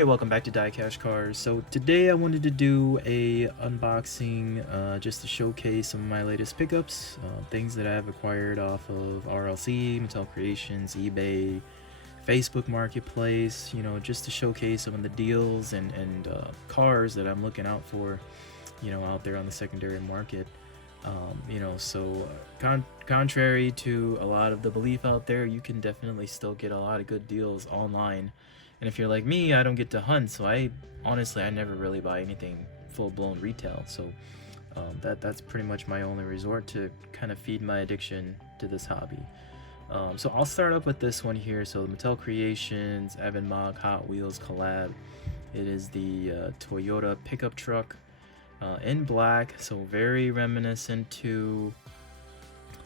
Hey, welcome back to DieCash Cars. So today I wanted to do a unboxing just to showcase some of my latest pickups, things that I've acquired off of RLC, Mattel Creations, eBay, Facebook Marketplace, just to showcase some of the deals and cars that I'm looking out for, out there on the secondary market. Contrary to a lot of the belief out there, you can definitely still get a lot of good deals online. And if you're like me, I don't get to hunt, so I never really buy anything full-blown retail. So that's pretty much my only resort to kind of feed my addiction to this hobby. So I'll start up with this one here. So the Mattel Creations Evan Mock Hot Wheels collab. It is the Toyota pickup truck in black, so very reminiscent to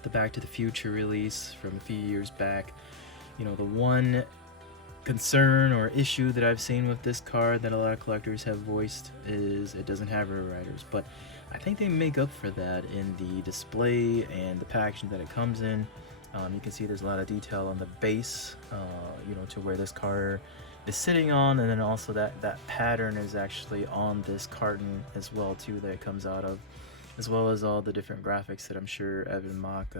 the Back to the Future release from a few years back. The one concern or issue that I've seen with this car that a lot of collectors have voiced is it doesn't have rear riders, but I think they make up for that in the display and the packaging that it comes in. You can see there's a lot of detail on the base, to where this car is sitting on, and then also that pattern is actually on this carton as well too that it comes out of, as well as all the different graphics that I'm sure Evan Mock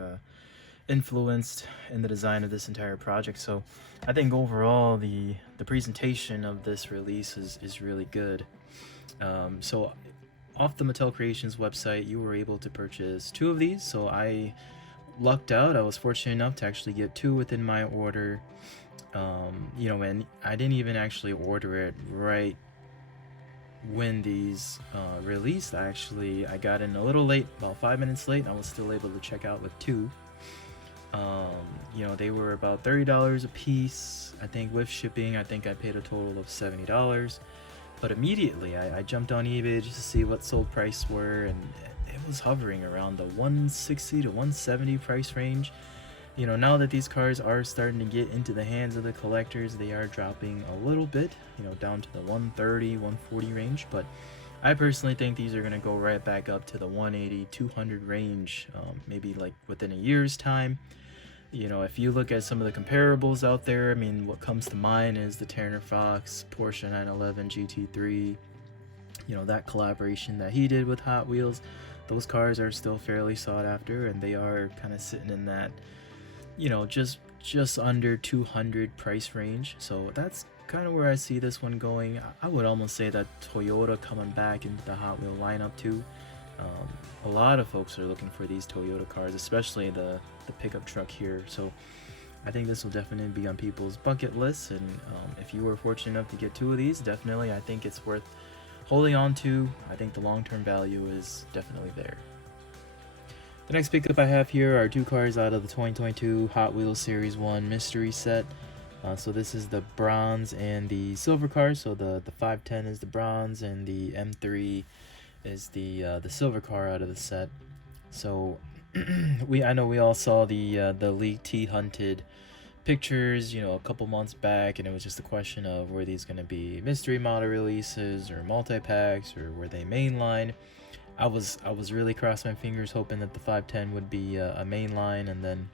influenced in the design of this entire project. So I think overall the presentation of this release is really good. So off the Mattel Creations website, you were able to purchase 2 of these, so I lucked out. I was fortunate enough to actually get 2 within my order. And I didn't even actually order it right when these released. I got in a little late, about 5 minutes late, and I was still able to check out with 2. They were about $30 a piece. I think with shipping, I think I paid a total of $70. But immediately I jumped on eBay just to see what sold price were, and it was hovering around the 160 to 170 price range. Now that these cars are starting to get into the hands of the collectors, they are dropping a little bit, down to the 130, 140 range. But I personally think these are going to go right back up to the 180, 200 range, maybe like within a year's time. If you look at some of the comparables out there, I mean, what comes to mind is the Tanner Fox Porsche 911 GT3, that collaboration that he did with Hot Wheels. Those cars are still fairly sought after, and they are kind of sitting in that, just under 200 price range. So that's kind of where I see this one going. I would almost say that Toyota coming back into the Hot Wheel lineup too. A lot of folks are looking for these Toyota cars, especially the pickup truck here. So I think this will definitely be on people's bucket lists, and if you were fortunate enough to get 2 of these, definitely I think it's worth holding on to. I think the long-term value is definitely there. The next pickup I have here are 2 cars out of the 2022 Hot Wheels Series 1 mystery set. So this is the bronze and the silver car. So the 510 is the bronze, and the M3 is the silver car out of the set. So I know we all saw the leaked T-Hunted pictures, a couple months back, and it was just a question of were these going to be mystery model releases or multi-packs, or were they mainline. I was really crossing my fingers hoping that the 510 would be a mainline, and then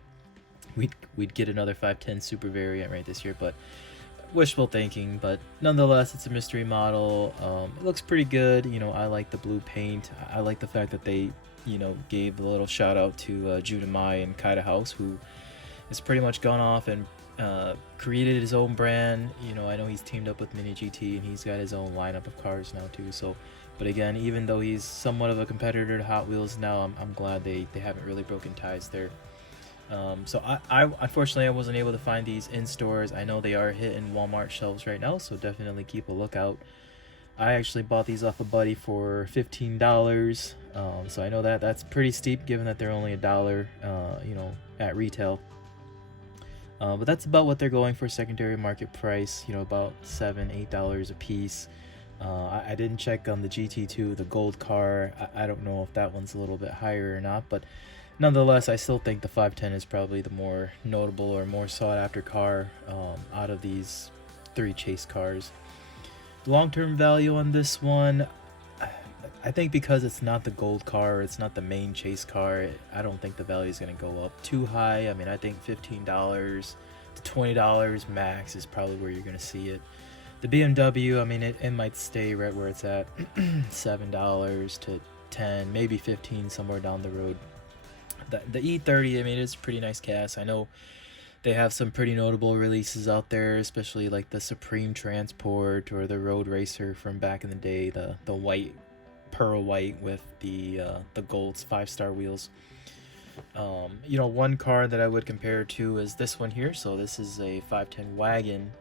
we'd get another 510 super variant right this year. But wishful thinking. But nonetheless, it's a mystery model. It looks pretty good. I like the blue paint. I like the fact that they gave a little shout out to Judah Mai and Kaida House, who has pretty much gone off and created his own brand. I know he's teamed up with Mini GT, and he's got his own lineup of cars now too. So, but again, even though he's somewhat of a competitor to Hot Wheels now, I'm glad they haven't really broken ties there. So I unfortunately I wasn't able to find these in stores. I know they are hitting Walmart shelves right now, so definitely keep a lookout. I actually bought these off a buddy for $15, so I know that's pretty steep given that they're only $1, at retail. But that's about what they're going for secondary market price, about $7-8 a piece. I didn't check on the GT2, the gold car. I don't know if that one's a little bit higher or not, but nonetheless, I still think the 510 is probably the more notable or more sought after car out of these 3 chase cars. The long-term value on this one, I think because it's not the gold car, it's not the main chase car, I don't think the value is going to go up too high. I mean, I think $15 to $20 max is probably where you're going to see it. The BMW, I mean, it might stay right where it's at, $7 to 10, maybe 15 somewhere down the road. The E30, I mean, it's a pretty nice cast. I know they have some pretty notable releases out there, especially like the Supreme Transport or the Road Racer from back in the day, the white, pearl white with the gold 5-star wheels. You know, one car that I would compare to is this one here. So this is a 510 Wagon.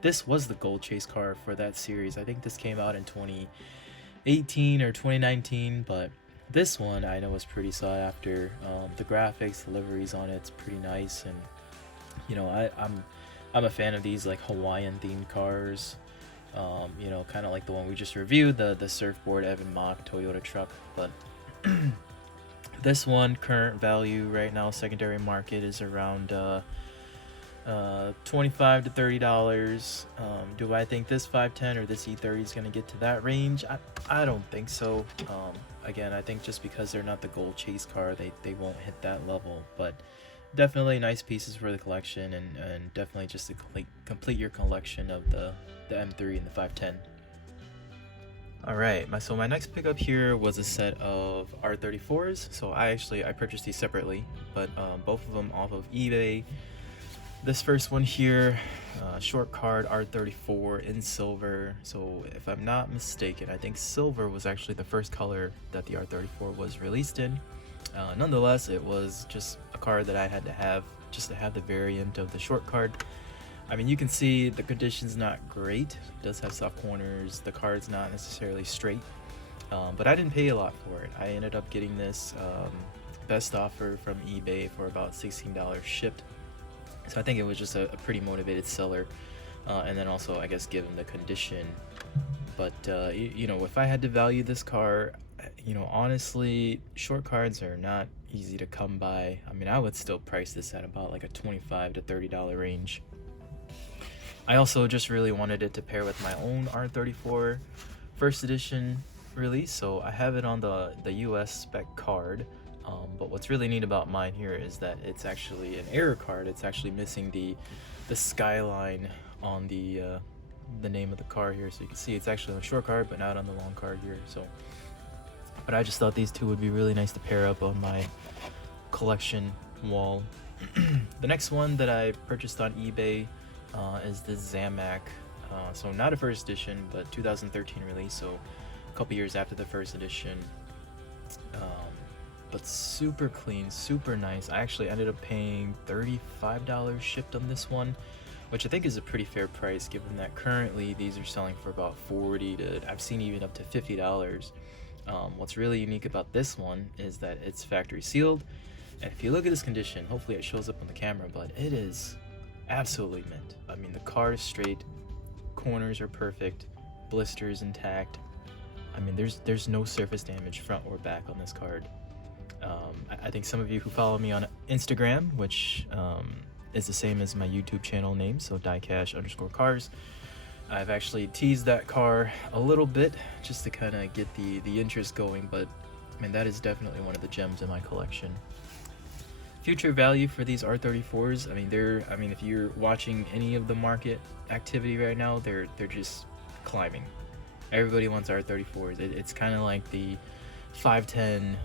This was the gold chase car for that series. I think this came out in 2018 or 2019, but this one I know is pretty sought after. The graphics, the liveries on it's pretty nice, and you know, I'm a fan of these like Hawaiian themed cars. You know, kind of like the one we just reviewed, the surfboard Evan Mock Toyota truck. But this one, current value right now, secondary market, is around $25 to $30. Do I think this 510 or this E30 is going to get to that range? I don't think so. Again, I think just because they're not the gold chase car, they won't hit that level. But definitely nice pieces for the collection, and definitely just to complete your collection of the M3 and the 510. Alright, so my next pickup here was a set of R34s. So I purchased these separately, but both of them off of eBay. This first one here, short card R34 in silver. So if I'm not mistaken, I think silver was actually the first color that the R34 was released in. Nonetheless, it was just a card that I had to have just to have the variant of the short card. I mean, you can see the condition's not great. It does have soft corners. The card's not necessarily straight, but I didn't pay a lot for it. I ended up getting this best offer from eBay for about $16 shipped. So I think it was just a pretty motivated seller, and then also, I guess, given the condition. But you know, if I had to value this car, you know, honestly, short cards are not easy to come by. I mean, I would still price this at about like a $25 to $30 range. I also just really wanted it to pair with my own R34 first edition release, so I have it on the US spec card. But what's really neat about mine here is that it's actually an error card. It's actually missing the skyline on the name of the car here, so you can see it's actually on the short card but not on the long card here. So, but I just thought these two would be really nice to pair up on my collection wall. The next one that I purchased on eBay is the Zamac. So not a first edition, but 2013 release, so a couple years after the first edition. But super clean, super nice. I actually ended up paying $35 shipped on this one, which I think is a pretty fair price given that currently these are selling for about $40 to, I've seen even up to $50. What's really unique about this one is that it's factory sealed, and if you look at this condition, hopefully it shows up on the camera, but it is absolutely mint. I mean, the car is straight, corners are perfect, blisters intact. I mean, there's no surface damage front or back on this card. I think some of you who follow me on Instagram, which is the same as my YouTube channel name, so DieCash_Cars, I've actually teased that car a little bit just to kind of get the interest going, but I mean, that is definitely one of the gems in my collection. Future value for these R34s, I mean, if you're watching any of the market activity right now, they're just climbing. Everybody wants R34s. It's kind of like the 510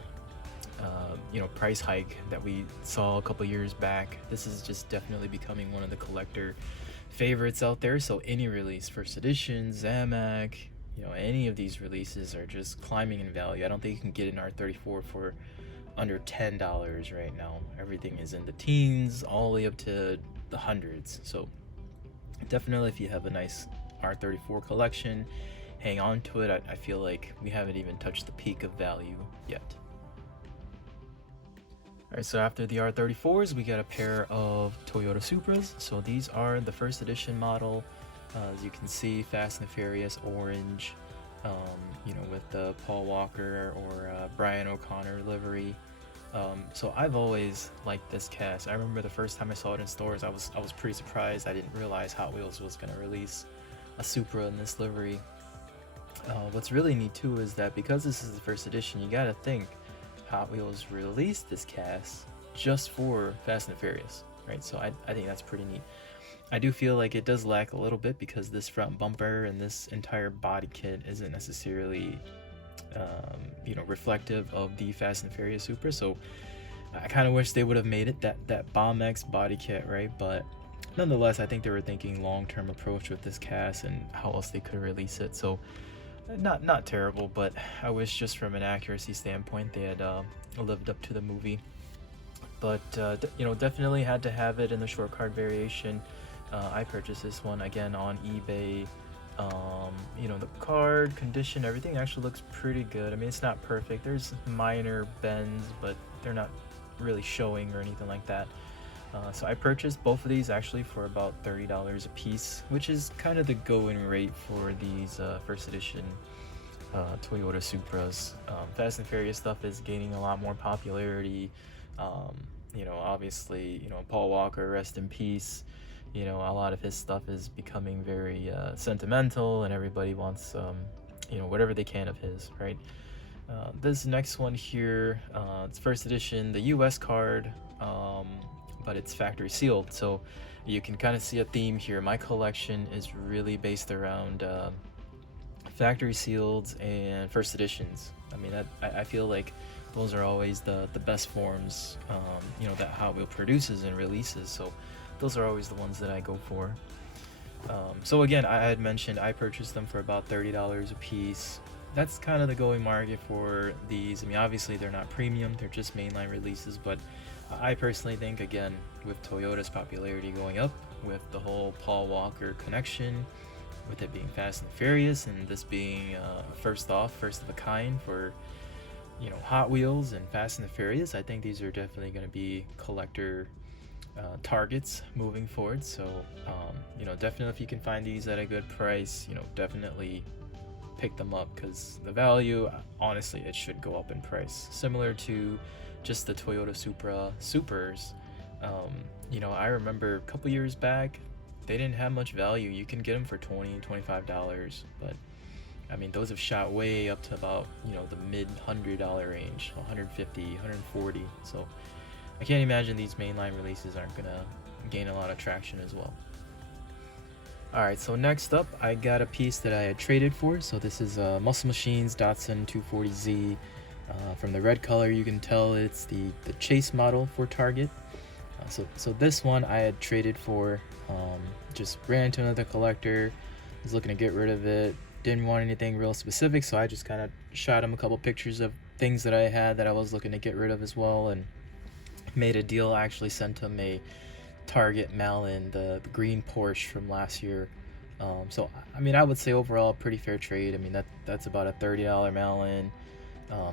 you know, price hike that we saw a couple years back. This is just definitely becoming one of the collector favorites out there. So any release, first edition, Zamac, you know, any of these releases are just climbing in value. I don't think you can get an R34 for under $10 right now. Everything is in the teens all the way up to the hundreds. So definitely, if you have a nice R34 collection, hang on to it. I feel like we haven't even touched the peak of value yet. Alright, so after the R34s, we got a pair of Toyota Supras. So these are the first edition model. As you can see, Fast and the Furious orange, you know, with the Paul Walker or Brian O'Connor livery. So I've always liked this cast. I remember the first time I saw it in stores, I was pretty surprised. I didn't realize Hot Wheels was going to release a Supra in this livery. What's really neat too is that because this is the first edition, you gotta think Hot Wheels released this cast just for Fast and the Furious, right? So I think that's pretty neat. I do feel like it does lack a little bit because this front bumper and this entire body kit isn't necessarily reflective of the Fast and Furious Supra. So I kind of wish they would have made it that Bomb X body kit, right? But nonetheless, I think they were thinking long-term approach with this cast and how else they could release it. So not terrible, but I wish just from an accuracy standpoint they had lived up to the movie. But definitely had to have it in the short card variation. I purchased this one again on eBay. The card condition, everything actually looks pretty good. I mean, it's not perfect, there's minor bends, but they're not really showing or anything like that. So I purchased both of these actually for about $30 a piece, which is kind of the going rate for these first edition Toyota Supras. Fast and Furious stuff is gaining a lot more popularity. Obviously, Paul Walker, rest in peace. A lot of his stuff is becoming very sentimental, and everybody wants whatever they can of his, right? This next one here, it's first edition, the US card, but it's factory sealed, so you can kind of see a theme here. My collection is really based around factory sealed and first editions. I mean, I feel like those are always the best forms that Hot Wheel produces and releases, so those are always the ones that I go for. So again, I had mentioned I purchased them for about $30 a piece. That's kind of the going market for these. I mean, obviously they're not premium, they're just mainline releases, but I personally think, again, with Toyota's popularity going up, with the whole Paul Walker connection, with it being Fast and Furious, and this being first of a kind for Hot Wheels and Fast and the Furious, I think these are definitely going to be collector targets moving forward. So definitely, if you can find these at a good price, definitely pick them up, because the value, honestly, it should go up in price, similar to just the Toyota Supras. I remember a couple years back they didn't have much value. You can get them for $20-$25, but I mean, those have shot way up to about the mid $100 range, 150, 140. So I can't imagine these mainline releases aren't gonna gain a lot of traction as well. Alright, so next up, I got a piece that I had traded for. So this is Muscle Machines Datsun 240Z. From the red color, you can tell it's the chase model for Target. So this one I had traded for. Just ran into another collector, was looking to get rid of it, didn't want anything real specific, so I just kind of shot him a couple pictures of things that I had that I was looking to get rid of as well, and made a deal. I actually sent him a Target Malin, the green Porsche from last year. So I mean, I would say overall pretty fair trade. I mean, that's about a $30 Malin.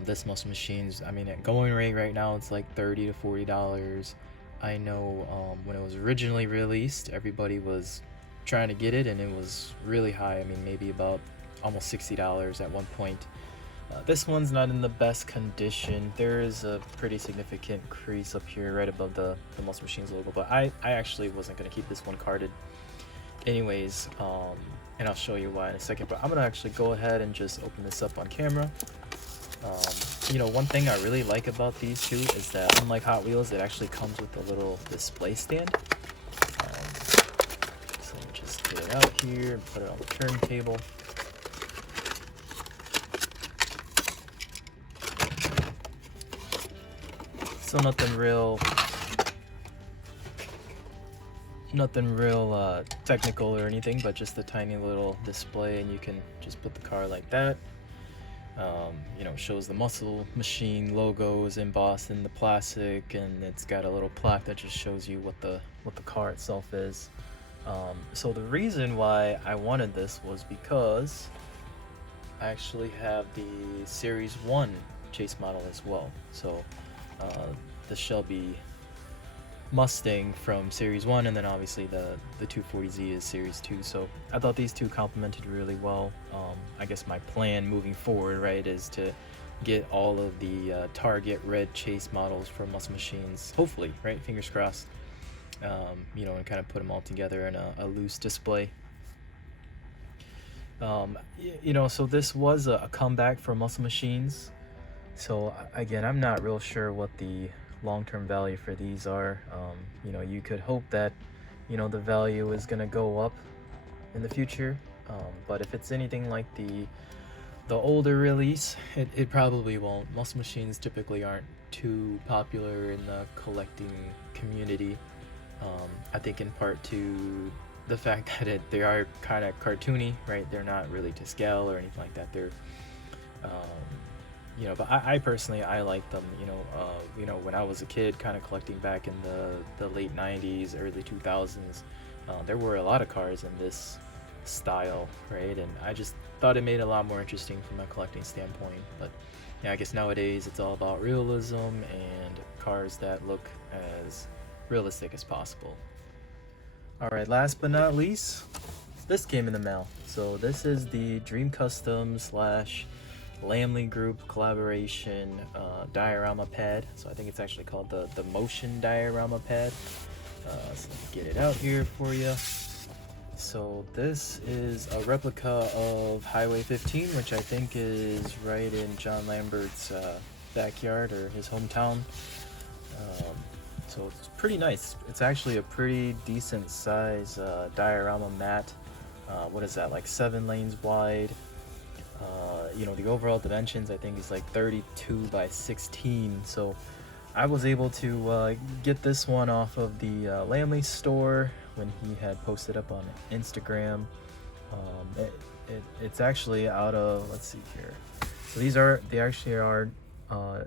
This Muscle Machines, I mean, at going rate right now it's like $30 to $40. I know when it was originally released, everybody was trying to get it, and it was really high. I mean, maybe about almost $60 at one point. This one's not in the best condition. There is a pretty significant crease up here right above the Muscle Machines logo, but I actually wasn't going to keep this one carded anyways, and I'll show you why in a second. But I'm going to actually go ahead and just open this up on camera. One thing I really like about these two is that, unlike Hot Wheels, it actually comes with a little display stand. So let me just get it out here and put it on the turntable. So nothing real technical or anything, but just a tiny little display, and you can just put the car like that. Shows the Muscle Machine logos embossed in the plastic, and it's got a little plaque that just shows you what the car itself is. So the reason why I wanted this was because I actually have the Series 1 chase model as well. So the Shelby Mustang from Series 1, and then obviously the 240Z is Series 2. So I thought these two complemented really well. I guess my plan moving forward, right, is to get all of the Target red chase models from Muscle Machines, hopefully, right, fingers crossed, and kind of put them all together in a loose display. So this was a comeback for Muscle Machines. So again, I'm not real sure what the long-term value for these are. You could hope that you know, the value is gonna go up in the future. But if it's anything like the older release, it probably won't. Most machines typically aren't too popular in the collecting community. I think in part to the fact that they are kind of cartoony, right? They're not really to scale or anything like that. They're you know, but I personally I like them. You know, when I was a kid, kind of collecting back in the late '90s, early 2000s, there were a lot of cars in this style, right? And I just thought it made it a lot more interesting from a collecting standpoint. But yeah, I guess nowadays it's all about realism and cars that look as realistic as possible. All right, last but not least, this came in the mail. So this is the Dream Custom slash Lamley Group collaboration Diorama Pad. So I think it's actually called the Motion Diorama Pad. So let me get it out here for you. So this is a replica of Highway 15, which I think is right in John Lambert's backyard or his hometown. So it's pretty nice. It's actually a pretty decent size diorama mat. What is that, like 7 lanes wide? You know, the overall dimensions I think is like 32 by 16. So I was able to get this one off of the Lamley store when he had posted up on Instagram. It's actually out of, let's see here. So they actually are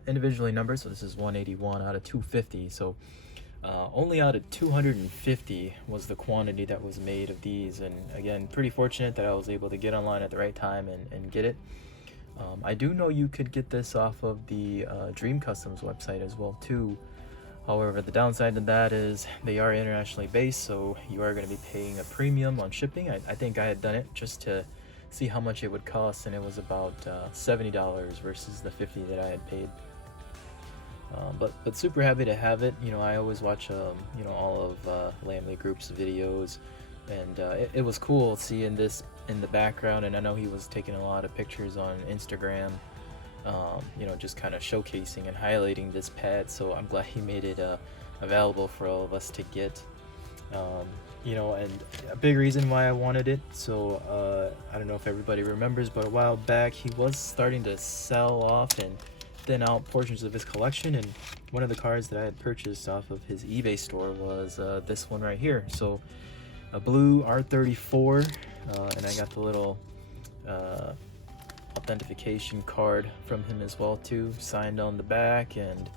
individually numbered. So this is 181 out of 250. So only out of 250 was the quantity that was made of these. And again, pretty fortunate that I was able to get online at the right time and get it. I do know you could get this off of the Dream Customs website as well too. However, the downside to that is they are internationally based, so you are going to be paying a premium on shipping. I think I had done it just to see how much it would cost, and it was about $70 versus the $50 that I had paid. But super happy to have it. You know, I always watch you know, all of Lamley Group's videos, and it was cool seeing this in the background. And I know he was taking a lot of pictures on Instagram. You know, just kind of showcasing and highlighting this pad, so I'm glad he made it available for all of us to get. You know, and a big reason why I wanted it, so I don't know if everybody remembers, but a while back he was starting to sell off and thin out portions of his collection, and one of the cars that I had purchased off of his eBay store was this one right here. So a blue R34, and I got the little authentication card from him as well too, signed on the back, and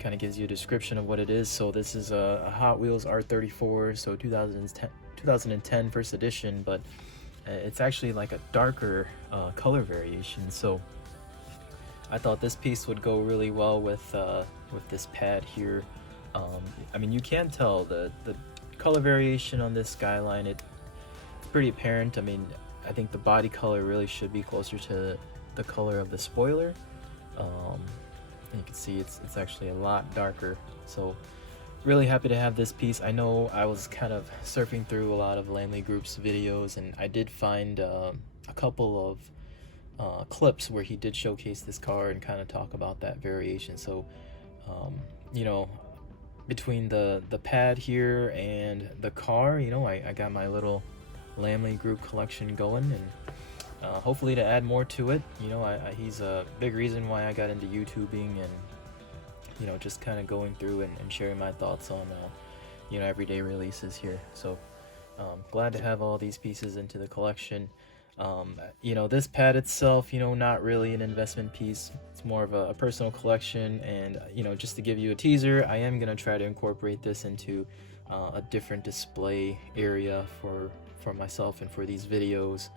kind of gives you a description of what it is. So this is a Hot Wheels R34, so 2010 first edition, but it's actually like a darker color variation. So I thought this piece would go really well with this pad here. I mean, you can tell the color variation on this Skyline. It's pretty apparent. I mean, I think the body color really should be closer to the color of the spoiler. And you can see it's actually a lot darker. So really happy to have this piece. I know I was kind of surfing through a lot of Lamley Group's videos, and I did find a couple of clips where he did showcase this car and kind of talk about that variation. So you know, between the pad here and the car, you know, I got my little Lamley Group collection going, and hopefully to add more to it. You know, he's a big reason why I got into YouTubing, and you know, just kind of going through and sharing my thoughts on you know, everyday releases here. So glad to have all these pieces into the collection. You know, this pad itself, you know, not really an investment piece. It's more of a personal collection, and you know, just to give you a teaser, I am gonna try to incorporate this into a different display area for myself and for these videos.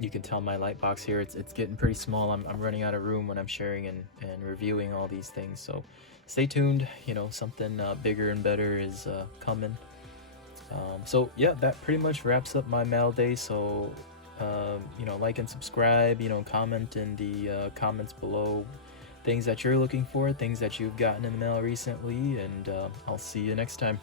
You can tell my light box here, it's getting pretty small. I'm running out of room when I'm sharing and reviewing all these things, so stay tuned. You know, something bigger and better is coming. So yeah, that pretty much wraps up my mail day. So you know, like and subscribe, you know, comment in the comments below things that you're looking for, things that you've gotten in the mail recently, and I'll see you next time.